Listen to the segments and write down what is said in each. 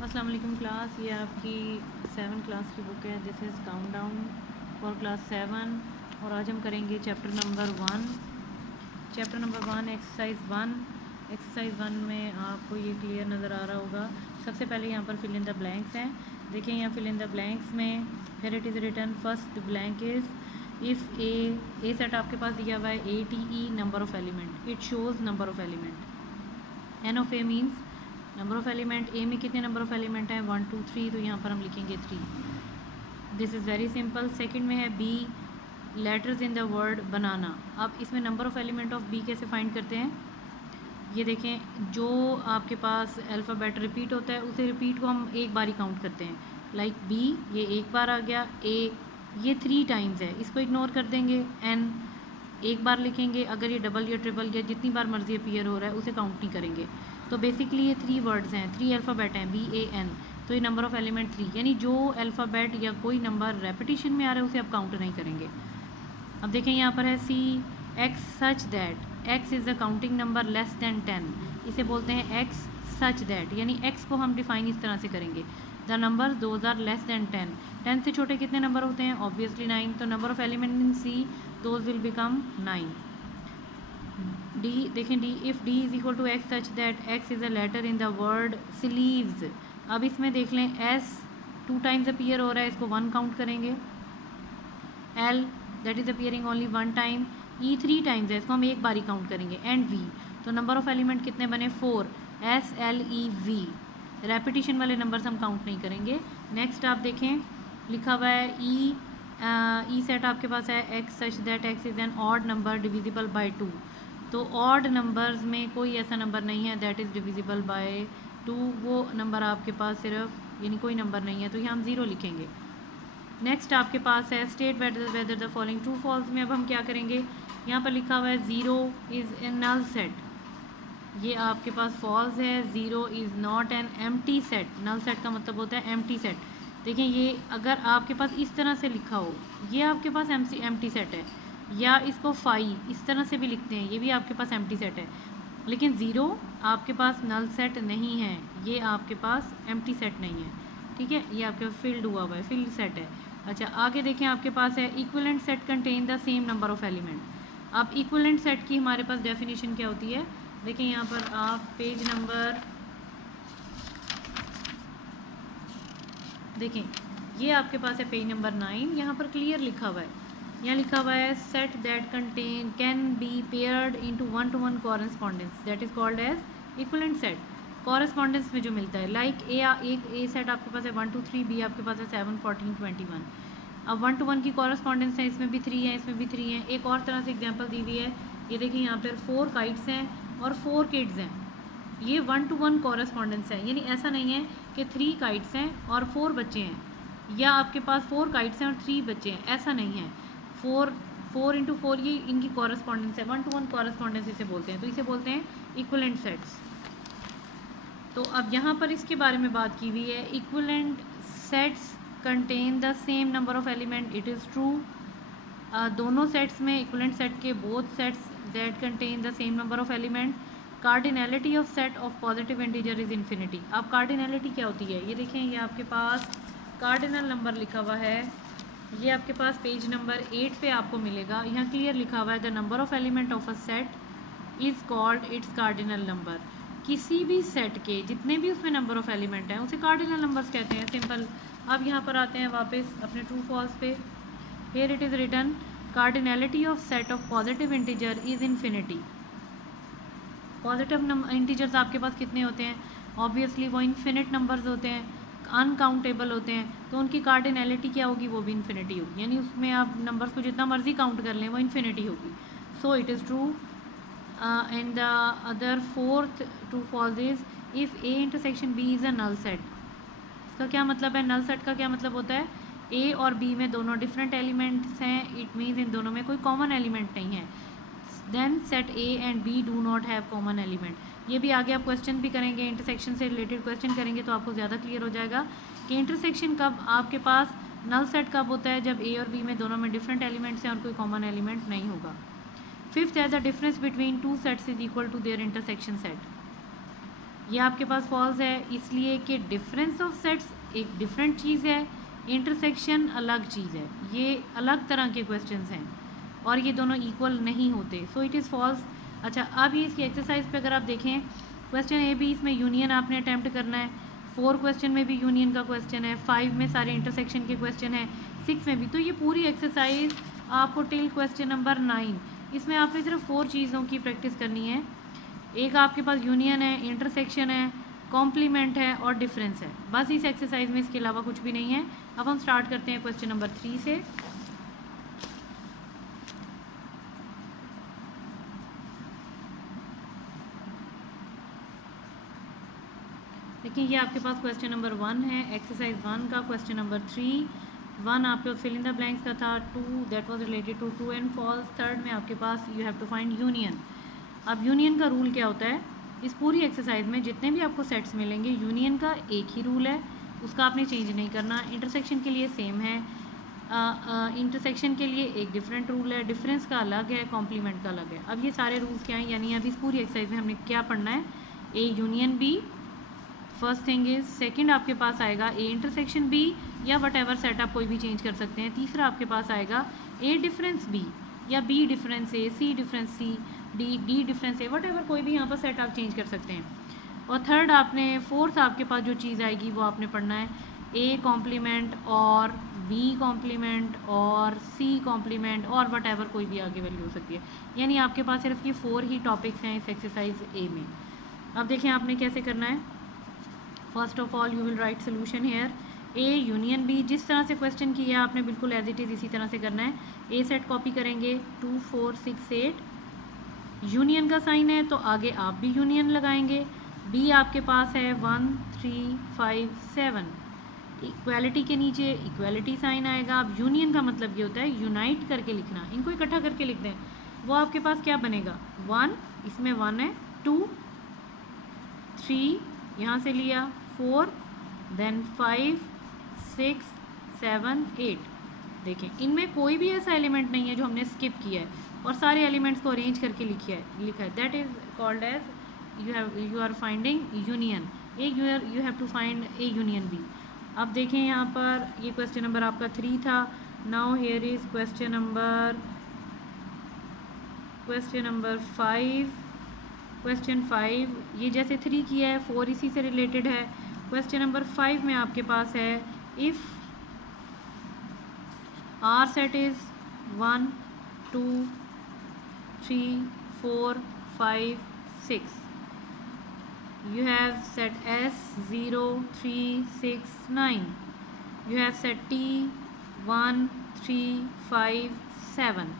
अस्सलाम वालेकुम क्लास, ये आपकी 7 क्लास की बुक है। This is countdown for class 7 और आज हम करेंगे chapter number 1। Chapter number 1 exercise 1। Exercise 1 में आपको ये क्लियर नज़र आ रहा होगा। सबसे पहले यहाँ पर फिल इन द ब्लैंक्स हैं। देखिए यहाँ फिल इन द ब्लैंक्स में फिर it is written first blank is if A set आपके पास दिया हुआ है ATE number of element, it shows number of element. N of A means number of element. A में कितने नंबर ऑफ़ एलिमेंट हैं 1 2 3, तो यहाँ पर हम लिखेंगे 3। This is very simple. Second में है B letters in the word banana. अब इसमें number of element of B कैसे फाइंड करते हैं, ये देखें। जो आपके पास अल्फ़ाबेट रिपीट होता है उसे रिपीट को हम एक बार ही काउंट करते हैं। लाइक बी ये एक बार आ गया, ए ये 3 टाइम्स है, इसको इग्नोर कर देंगे। एन एक बार लिखेंगे, अगर ये डबल या ट्रिपल या जितनी बार मर्जी अपीयर हो रहा है उसे काउंट नहीं करेंगे। तो बेसिकली ये 3 वर्ड्स हैं, 3 अल्फ़ाबेट हैं BAN, तो ये नंबर ऑफ़ एलिमेंट 3, यानी जो अल्फ़ाबेट या कोई नंबर रेपिटेशन में आ रहा है उसे आप काउंट नहीं करेंगे। अब देखें यहाँ पर है C X such that X is a counting number less than 10, इसे बोलते हैं X सच दैट, यानी X को हम डिफ़ाइन इस तरह से करेंगे, the number those are less than 10। 10 से छोटे कितने नंबर होते हैं, ऑब्वियसली 9, तो number of element in C those will become 9। D देखें, D if D is equal to x such that x is a letter in the word sleeves. अब इसमें देख लें एस 2 टाइम्स अपीयर हो रहा है, इसको 1 काउंट करेंगे। L that is appearing only 1 time. E 3 times है, इसको हम एक बार ही काउंट करेंगे। एंड वी, तो नंबर ऑफ़ एलिमेंट कितने बने 4, SLEV। रेपिटेशन वाले नंबर्स हम काउंट नहीं करेंगे। नेक्स्ट आप देखें लिखा हुआ है ई सेट आपके पास है x such that x is an odd number divisible by 2। तो ऑड नंबर्स में कोई ऐसा नंबर नहीं है दैट इज़ डिविजिबल बाय 2, वो नंबर आपके पास सिर्फ यानी कोई नंबर नहीं है, तो यहाँ हम 0 लिखेंगे। नेक्स्ट आपके पास है state whether the following true false में। अब हम क्या करेंगे, यहाँ पर लिखा हुआ है 0 इज़ ए नल सेट, ये आपके पास फॉल्स है। 0 is not an empty set, null set का मतलब होता है एम्प्टी सेट। देखिए ये अगर आपके पास इस तरह से लिखा हो, ये आपके पास एम्प्टी सेट है, या इसको 5 इस तरह से भी लिखते हैं, ये भी आपके पास एम्प्टी सेट है। लेकिन 0 आपके पास नल सेट नहीं है, ये आपके पास एम्प्टी सेट नहीं है, ठीक है, ये आपके पास फिल्ड हुआ है, फिल्ड सेट है। अच्छा आगे देखें, आपके पास है equivalent set contain the same number of element. अब इक्विवेलेंट सेट की हमारे पास डेफिनेशन क्या होती है, देखिए यहाँ पर आप पेज नंबर देखें, ये आपके पास है पेज नंबर 9, यहाँ पर क्लियर लिखा हुआ है, यहाँ लिखा हुआ है set that contain can be paired into 1-to-1 correspondence that is called as equivalent set. Correspondence में जो मिलता है, लाइक ए सेट आपके पास है 1 2 3, बी आपके पास है 7 14 21। अब 1-to-1 की कॉरेस्पॉन्डेंस है, इसमें भी 3 है, इसमें भी 3 है। एक और तरह से एग्जांपल दी हुई है, ये देखिए यहाँ पर 4 काइट्स हैं और 4 किड्स हैं, ये 1-to-1 कॉरेस्पॉन्डेंस है, यानी ऐसा नहीं है कि 3 काइट्स हैं और 4 बच्चे हैं, या आपके पास 4 काइट्स हैं और 3 बच्चे हैं, ऐसा नहीं है। 4 ये इनकी कॉरेस्पॉन्डेंस है, 1-to-1 कॉरेस्पॉन्डेंस इसे बोलते हैं, तो इसे बोलते हैं इक्विवेलेंट सेट्स। तो अब यहाँ पर इसके बारे में बात की हुई है, equivalent sets contain the same number of element, it is true. दोनों सेट्स में, इक्विवेलेंट सेट के both sets that contain the same number of element. Cardinality of set of positive integer is infinity. अब cardinality क्या होती है, ये देखें, ये आपके पास कार्डिनल नंबर लिखा हुआ है, ये आपके पास पेज नंबर 8 पे आपको मिलेगा, यहाँ क्लियर लिखा हुआ है the number of element of a set is called its cardinal number. किसी भी सेट के जितने भी उसमें नंबर ऑफ़ एलिमेंट हैं उसे कार्डिनल नंबर्स कहते हैं, सिंपल। अब यहाँ पर आते हैं वापस अपने ट्रू फॉल्स पे। Here it is written cardinality of set of positive integer is infinity. Positive integers आपके पास कितने होते हैं, ऑब्वियसली वो इन्फिनिट नंबर्स होते हैं, अनकाउंटेबल होते हैं, तो उनकी कार्डिनैलिटी क्या होगी, वो भी इन्फिनिटी होगी, यानी उसमें आप नंबर्स को जितना मर्जी काउंट कर लें वो इन्फिनिटी होगी। So it is true. And the other fourth true false is if a intersection b is a null set. इसका क्या मतलब है, नल सेट का क्या मतलब होता है, ए और बी में दोनों डिफरेंट एलिमेंट्स हैं, इट मीन्स इन दोनों में कोई कॉमन एलिमेंट नहीं है। Then set A and b do not have common element. ये भी आगे आप क्वेश्चन भी करेंगे, इंटरसेक्शन से रिलेटेड क्वेश्चन करेंगे तो आपको ज़्यादा क्लियर हो जाएगा कि इंटरसेक्शन कब आपके पास, नल सेट कब होता है, जब ए और बी में दोनों में डिफरेंट एलिमेंट्स हैं और कोई कॉमन एलिमेंट नहीं होगा। फिफ्थ है the difference between two sets is equal to their intersection set. ये आपके पास फॉल्स है, इसलिए कि डिफरेंस ऑफ सेट्स एक डिफरेंट चीज़ है, इंटरसेक्शन अलग चीज़ है, ये अलग तरह के क्वेश्चंस हैं और ये दोनों इक्वल नहीं होते, सो इट इज़ फॉल्स। अच्छा, अब ये इसकी एक्सरसाइज पे अगर आप देखें, क्वेश्चन ए बी, इसमें यूनियन आपने अटैम्प्ट करना है, 4 क्वेश्चन में भी यूनियन का क्वेश्चन है, 5 में सारे इंटरसेक्शन के क्वेश्चन है, 6 में भी। तो ये पूरी एक्सरसाइज आपको टिल क्वेश्चन नंबर 9 इसमें आपने सिर्फ 4 चीज़ों की प्रैक्टिस करनी है। एक आपके पास यूनियन है, इंटरसेक्शन है, कॉम्प्लीमेंट है और डिफरेंस है, बस इस एक्सरसाइज में, इसके अलावा कुछ भी नहीं है। अब हम स्टार्ट करते हैं क्वेश्चन नंबर 3 से। देखिए ये आपके पास क्वेश्चन नंबर 1 है, एक्सरसाइज 1 का क्वेश्चन नंबर 3। 1 आपके फिल इन द ब्लैंक्स का था, 2 that was related to true and false, 3rd में आपके पास you have to find union. अब यूनियन का रूल क्या होता है, इस पूरी एक्सरसाइज में जितने भी आपको सेट्स मिलेंगे यूनियन का एक ही रूल है, उसका आपने चेंज नहीं करना। इंटरसेक्शन के लिए सेम है, इंटरसेक्शन के लिए एक डिफरेंट रूल है, डिफरेंस का अलग है, कॉम्प्लीमेंट का अलग है। अब ये सारे रूल्स क्या हैं, यानी अब इस पूरी एक्सरसाइज में हमने क्या पढ़ना है, a union b first thing is, second आपके पास आएगा ए इंटरसेक्शन बी या वट एवर सेट आप कोई भी चेंज कर सकते हैं। तीसरा आपके पास आएगा ए डिफरेंस बी या b difference a, c difference c, d difference a, whatever कोई भी यहाँ पर सेट आप चेंज कर सकते हैं। और थर्ड आपने, फोर्थ आपके पास जो चीज़ आएगी वो आपने पढ़ना है ए कॉम्प्लीमेंट और बी कॉम्प्लीमेंट और सी कॉम्प्लीमेंट और वट एवर कोई भी आगे वैल्यू हो सकती है। यानी आपके पास सिर्फ ये 4 ही टॉपिक्स हैं इस एक्सरसाइज ए में। अब देखें आपने कैसे करना है। First of all you will write solution here, a union b, जिस तरह से क्वेश्चन किया है आपने बिल्कुल एज इट इज़ इसी तरह से करना है। ए सेट कॉपी करेंगे 2 4 6 8, यूनियन का साइन है तो आगे आप भी यूनियन लगाएंगे। बी आपके पास है 1 3 5 7, इक्वालिटी के नीचे इक्वालिटी साइन आएगा। अब यूनियन का मतलब ये होता है यूनाइट करके लिखना, इनको इकट्ठा करके लिख दें, वो आपके पास क्या बनेगा 1, इसमें 1 है, 2 3 यहाँ से लिया, 4 देन 5 6 7 8। देखें इनमें कोई भी ऐसा एलिमेंट नहीं है जो हमने स्किप किया है और सारे एलिमेंट्स को अरेंज करके लिखा है, that is called as you are finding union a, you have to find a union b. अब देखें यहाँ पर ये क्वेश्चन नंबर आपका 3 था। Now here is question number 5। Question 5 ये जैसे 3 किया है, 4 इसी से रिलेटेड है। क्वेश्चन नंबर 5 में आपके पास है if are set is 1 2 3 4 5 6, you have set S 0 3 6 9, you have set T 1 3 5 7।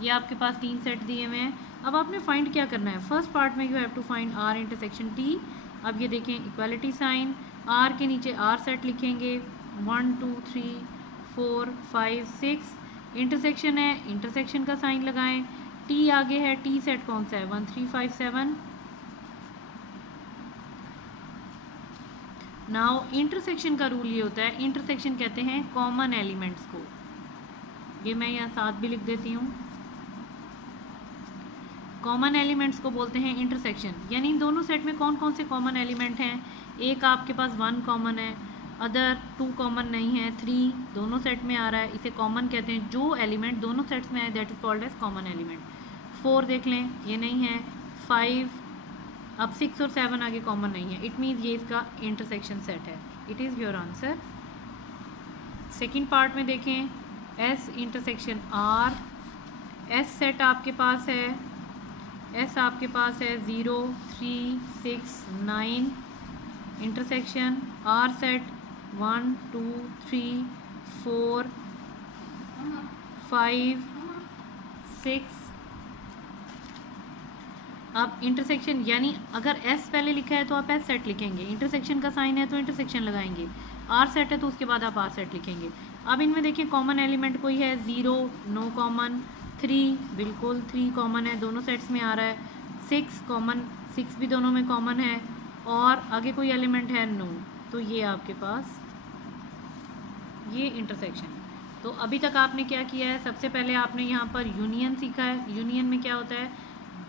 ये आपके पास 3 सेट दिए हुए हैं। अब आपने फाइंड क्या करना है, फर्स्ट पार्ट में you have to find r intersection t. अब ये देखें इक्वालिटी साइन, आर के नीचे आर सेट लिखेंगे 1 2 3 4 5 6, इंटरसेक्शन है इंटरसेक्शन का साइन लगाएं, टी आगे है, टी सेट कौन सा है 1 3 5 7। नाउ इंटरसेक्शन का रूल ये होता है, इंटरसेक्शन कहते हैं कॉमन एलिमेंट्स को, ये मैं यहाँ साथ भी लिख देती हूँ, कॉमन एलिमेंट्स को बोलते हैं इंटरसेक्शन। यानी इन दोनों सेट में कौन कौन से कॉमन एलिमेंट हैं, एक आपके पास 1 कॉमन है, अदर 2 कॉमन नहीं है, 3 दोनों सेट में आ रहा है, इसे कॉमन कहते हैं। जो एलिमेंट दोनों सेट्स में है that is called as common element. 4 देख लें ये नहीं है, 5, अब 6 और 7 आगे कॉमन नहीं है, इट मीन्स ये इसका इंटरसेक्शन सेट है। It is your answer. Second part में देखें s intersection r, s set आपके पास है, एस आपके पास है 0 3 6 9, इंटरसेक्शन आर सेट 1 2 3 4 5 6। अब इंटरसेक्शन यानी अगर एस पहले लिखा है तो आप एस सेट लिखेंगे, इंटरसेक्शन का साइन है तो इंटरसेक्शन लगाएंगे, आर सेट है तो उसके बाद आप आर सेट लिखेंगे। अब इनमें देखिए कॉमन एलिमेंट कोई है 0 नो कॉमन, 3 बिल्कुल 3 कॉमन है दोनों सेट्स में आ रहा है, 6 कॉमन 6 भी दोनों में कॉमन है, और आगे कोई एलिमेंट है नो, तो ये आपके पास ये इंटरसेक्शन। तो अभी तक आपने क्या किया है, सबसे पहले आपने यहाँ पर यूनियन सीखा है। यूनियन में क्या होता है,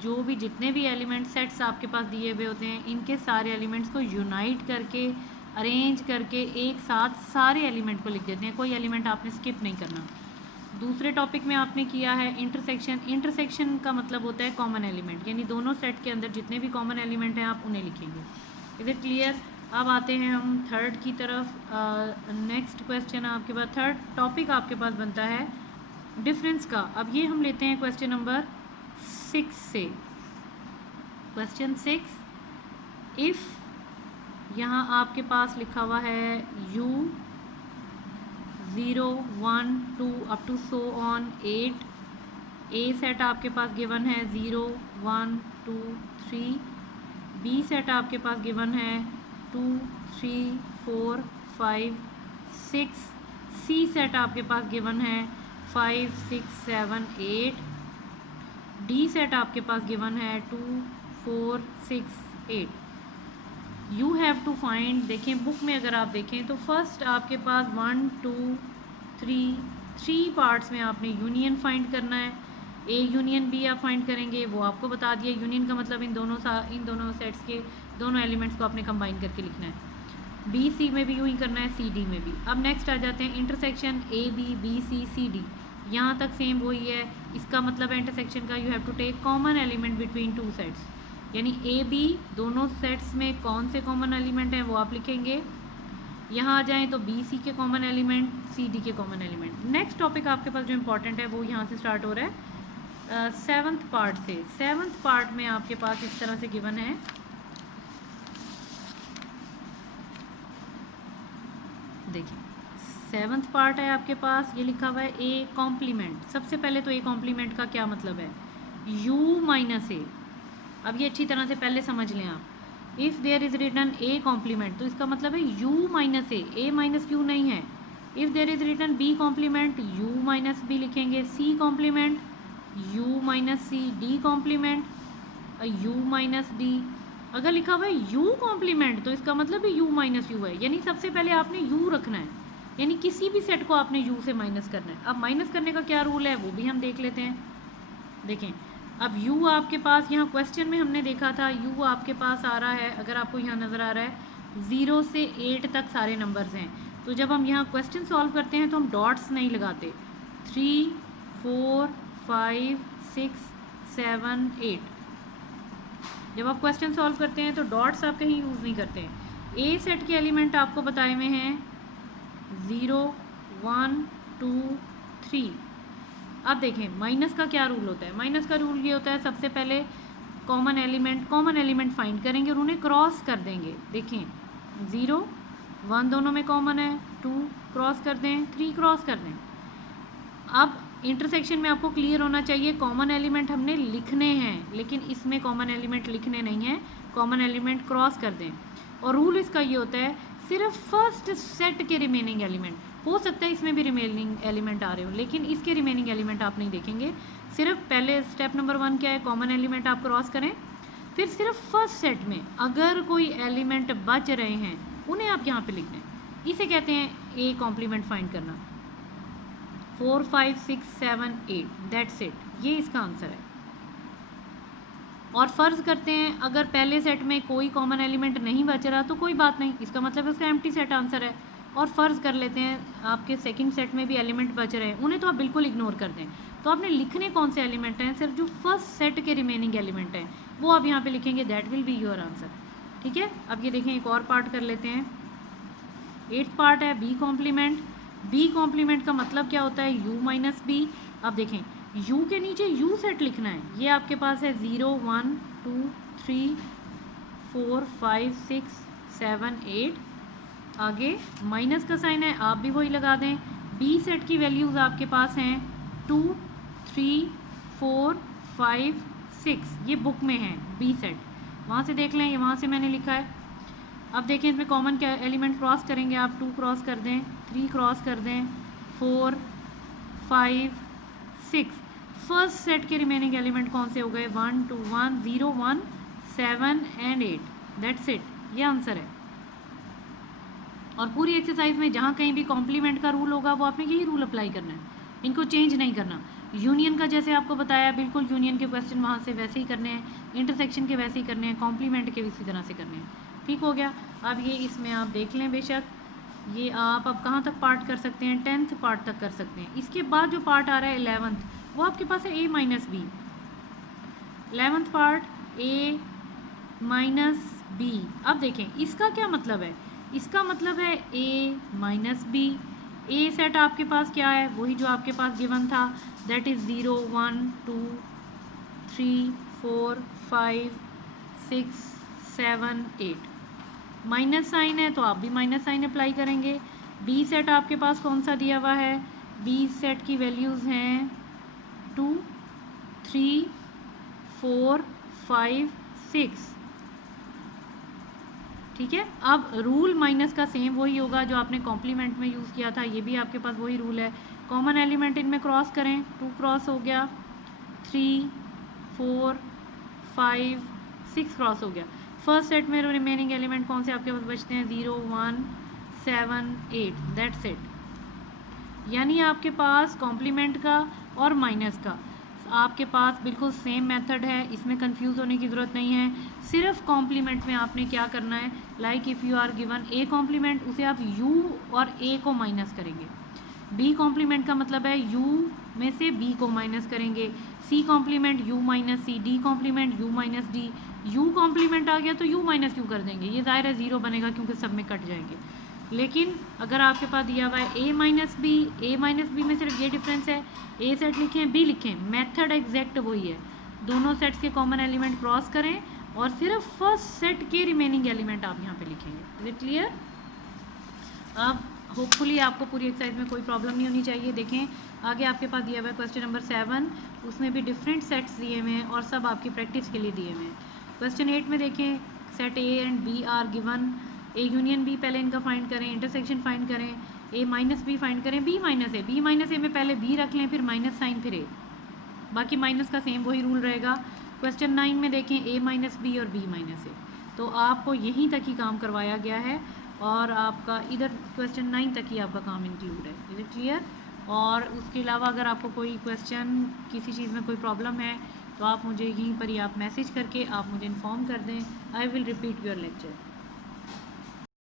जो भी जितने भी एलिमेंट सेट्स आपके पास दिए हुए होते हैं, इनके सारे एलिमेंट्स को यूनाइट करके अरेंज करके एक साथ सारे एलिमेंट को लिख देते हैं, कोई एलिमेंट आपने स्किप नहीं करना। दूसरे टॉपिक में आपने किया है इंटरसेक्शन। इंटरसेक्शन का मतलब होता है कॉमन एलिमेंट, यानी दोनों सेट के अंदर जितने भी कॉमन एलिमेंट हैं आप उन्हें लिखेंगे। Is it clear? अब आते हैं हम थर्ड की तरफ। नेक्स्ट क्वेश्चन आपके पास, थर्ड टॉपिक आपके पास बनता है डिफरेंस का। अब ये हम लेते हैं क्वेश्चन नंबर 6 से। क्वेश्चन 6, इफ़ यहाँ आपके पास लिखा हुआ है u 0 1 2 up to so on 8, a set आपके पास गिवन है 0 1 2 3, बी सेट आपके पास गिवन है 2 3 4 5 6, सी सेट आपके पास गिवन है 5 6 7 8, डी सेट आपके पास गिवन है 2 4 6 8। यू हैव टू फाइंड, देखें बुक में अगर आप देखें तो फर्स्ट आपके पास 1 2 3 पार्ट्स में आपने यूनियन फाइंड करना है। ए यूनियन बी आप फाइंड करेंगे, वो आपको बता दिया। यूनियन का मतलब इन दोनों सेट्स के दोनों एलिमेंट्स को आपने कंबाइन करके लिखना है। बी सी में भी यूँ ही करना है, सी डी में भी। अब नेक्स्ट आ जाते हैं intersection a b c c d. यहाँ तक सेम वही है। इसका मतलब है इंटरसेक्शन का you have to take common element between two sets, यानी ए बी दोनों सेट्स में कौन से कॉमन एलिमेंट हैं वो आप लिखेंगे। यहाँ आ जाएं तो बी सी के कॉमन एलिमेंट, सी डी के कॉमन एलिमेंट। नेक्स्ट टॉपिक आपके पास जो इंपॉर्टेंट है वो यहाँ से स्टार्ट हो रहा है 7th पार्ट से। 7th पार्ट में आपके पास इस तरह से गिवन है, देखिए 7th पार्ट है आपके पास, ये लिखा हुआ है ए कॉम्प्लीमेंट। सबसे पहले तो ए कॉम्प्लीमेंट का क्या मतलब है, u माइनस ए। अब ये अच्छी तरह से पहले समझ लें आप। If there is written A complement तो इसका मतलब है u minus A minus Q नहीं है। If there is written B complement u minus B लिखेंगे, C complement u minus C, D complement u minus D. अगर लिखा हुआ है u कॉम्प्लीमेंट तो इसका मतलब है u माइनस यू है, यानी सबसे पहले आपने u रखना है, यानी किसी भी सेट को आपने u से माइनस करना है। अब माइनस करने का क्या रूल है वो भी हम देख लेते हैं। देखें अब u आपके पास, यहाँ क्वेश्चन में हमने देखा था u आपके पास आ रहा है, अगर आपको यहाँ नज़र आ रहा है 0 से 8 तक सारे नंबर्स हैं। तो जब हम यहाँ क्वेश्चन सॉल्व करते हैं तो हम डॉट्स नहीं लगाते। 3 4 5 6 7 8 जब आप क्वेश्चन सॉल्व करते हैं तो डॉट्स आप कहीं यूज़ नहीं करते हैं। ए सेट के एलिमेंट आपको बताए हुए हैं 0 1 2 3। अब देखें माइनस का क्या रूल होता है। माइनस का रूल ये होता है, सबसे पहले कॉमन एलिमेंट फाइंड करेंगे और उन्हें क्रॉस कर देंगे। देखें 0 1 दोनों में कॉमन है, 2 क्रॉस कर दें, 3 क्रॉस कर दें। अब इंटरसेक्शन में आपको क्लियर होना चाहिए, कॉमन एलिमेंट हमने लिखने हैं, लेकिन इसमें कॉमन एलिमेंट लिखने नहीं है, कॉमन एलिमेंट क्रॉस कर दें। और रूल इसका ये होता है, सिर्फ फर्स्ट सेट के रिमेनिंग एलिमेंट, हो सकता है इसमें भी रिमेनिंग एलिमेंट आ रहे हो, लेकिन इसके रिमेनिंग एलिमेंट आप नहीं देखेंगे। सिर्फ पहले स्टेप नंबर 1 क्या है, कॉमन एलिमेंट आप क्रॉस करें, फिर सिर्फ फर्स्ट सेट में अगर कोई एलिमेंट बच रहे हैं उन्हें आप यहाँ पे लिख दें। इसे कहते हैं ए कॉम्प्लीमेंट फाइंड करना। 4 5 6 7 8 दैट्स इट, ये इसका आंसर है। और फ़र्ज़ करते हैं अगर पहले सेट में कोई कॉमन एलिमेंट नहीं बच रहा तो कोई बात नहीं, इसका मतलब उसका एम्प्टी सेट आंसर है। और फ़र्ज़ कर लेते हैं आपके सेकंड सेट में भी एलिमेंट बच रहे हैं, उन्हें तो आप बिल्कुल इग्नोर कर दें। तो आपने लिखने कौन से एलिमेंट हैं, सिर्फ जो फर्स्ट सेट के रिमेनिंग एलिमेंट हैं वो आप यहाँ पे लिखेंगे, that will be your answer. ठीक है, अब ये देखें एक और पार्ट कर लेते हैं। 8th पार्ट है बी कॉम्प्लीमेंट। बी कॉम्प्लीमेंट का मतलब क्या होता है, u माइनस बी। अब देखें u के नीचे u सेट लिखना है, ये आपके पास है 0 1 2 3 4 5 6 7 8। आगे माइनस का साइन है, आप भी वही लगा दें। बी सेट की वैल्यूज़ आपके पास हैं 2 3 4 5 6, ये बुक में है बी सेट, वहाँ से देख लें, ये वहाँ से मैंने लिखा है। अब देखें इसमें कॉमन क्या एलिमेंट क्रॉस करेंगे आप, 2 क्रॉस कर दें, 3 क्रॉस कर दें, 4 5 6। फर्स्ट सेट के रिमेनिंग एलिमेंट कौन से हो गए, 1 2 1 0 1 7 एंड 8, दैट्स इट, ये आंसर है। और पूरी एक्सरसाइज में जहाँ कहीं भी कॉम्प्लीमेंट का रूल होगा वो आपने यही रूल अप्लाई करना है, इनको चेंज नहीं करना। यूनियन का जैसे आपको बताया, बिल्कुल यूनियन के क्वेश्चन वहाँ से वैसे ही करने हैं, इंटरसेक्शन के वैसे ही करने हैं, कॉम्प्लीमेंट के इसी तरह से करने हैं। ठीक हो गया। अब ये इसमें आप देख लें, बेशक ये आप अब कहाँ तक पार्ट कर सकते हैं, 10th पार्ट तक कर सकते हैं। इसके बाद जो पार्ट आ रहा है 11th, वो आपके पास है a minus B. 11th part a minus B. अब देखें इसका क्या मतलब है, इसका मतलब है a minus B. A set आपके पास क्या है, वही जो आपके पास गिवन था, दैट इज़ 0 1 2 3 4 5 6 7 8। माइनस साइन है तो आप भी माइनस साइन अप्लाई करेंगे। बी सेट आपके पास कौन सा दिया हुआ है, बी सेट की वैल्यूज़ हैं 2 3 4 5 6। ठीक है। अब रूल माइनस का सेम वही होगा जो आपने कॉम्प्लीमेंट में यूज़ किया था, ये भी आपके पास वही रूल है। कॉमन एलिमेंट इनमें क्रॉस करें, 2 क्रॉस हो गया, 3 4 5 6 क्रॉस हो गया। फर्स्ट सेट में रिमेनिंग एलिमेंट कौन से आपके पास बचते हैं, 0 1 7 8, दैट्स इट। यानी आपके पास कॉम्प्लीमेंट का और माइनस का आपके पास बिल्कुल सेम मेथड है, इसमें कंफ्यूज होने की ज़रूरत नहीं है। सिर्फ कॉम्प्लीमेंट में आपने क्या करना है, like if you are given a complement, उसे आप यू और ए को माइनस करेंगे। बी कॉम्प्लीमेंट का मतलब है यू में से बी को माइनस करेंगे। C complement U minus C, D complement U minus D. U complement आ गया तो यू माइनस यू कर देंगे, ये ज़ाहिर है ज़ीरो बनेगा क्योंकि सब में कट जाएंगे। लेकिन अगर आपके पास दिया हुआ है ए माइनस बी में सिर्फ ये डिफरेंस है, ए सेट लिखें बी लिखें, मेथड एग्जैक्ट वही है। दोनों सेट्स के कॉमन एलिमेंट क्रॉस करें और सिर्फ फर्स्ट सेट के रिमेनिंग एलिमेंट आप यहाँ पे लिखेंगे। Is it clear? अब होपफुली आपको पूरी एक्सरसाइज में कोई प्रॉब्लम नहीं होनी चाहिए। देखें आगे आपके पास दिया हुआ है क्वेश्चन नंबर 7, उसमें भी डिफरेंट सेट्स दिए हुए हैं और सब आपकी प्रैक्टिस के लिए दिए हुए हैं। क्वेश्चन 8 में देखें, set A and B are given, A union B पहले इनका फाइंड करें, इंटरसेक्शन फाइंड करें, ए माइनस बी फाइंड करें, बी माइनस ए में पहले बी रख लें, फिर माइनस साइन, फिर ए। बाकी माइनस का सेम वही रूल रहेगा। क्वेश्चन 9 में देखें ए माइनस बी और बी माइनस ए, तो आपको यहीं तक ही काम करवाया गया है और आपका इधर क्वेश्चन 9 तक ही आपका काम इंक्लूड है। Is it clear? और उसके अलावा अगर आपको कोई क्वेश्चन, किसी चीज़ में कोई प्रॉब्लम है तो आप मुझे यहीं पर ही आप मैसेज करके आप मुझे इन्फॉर्म कर दें। I will repeat your lecture.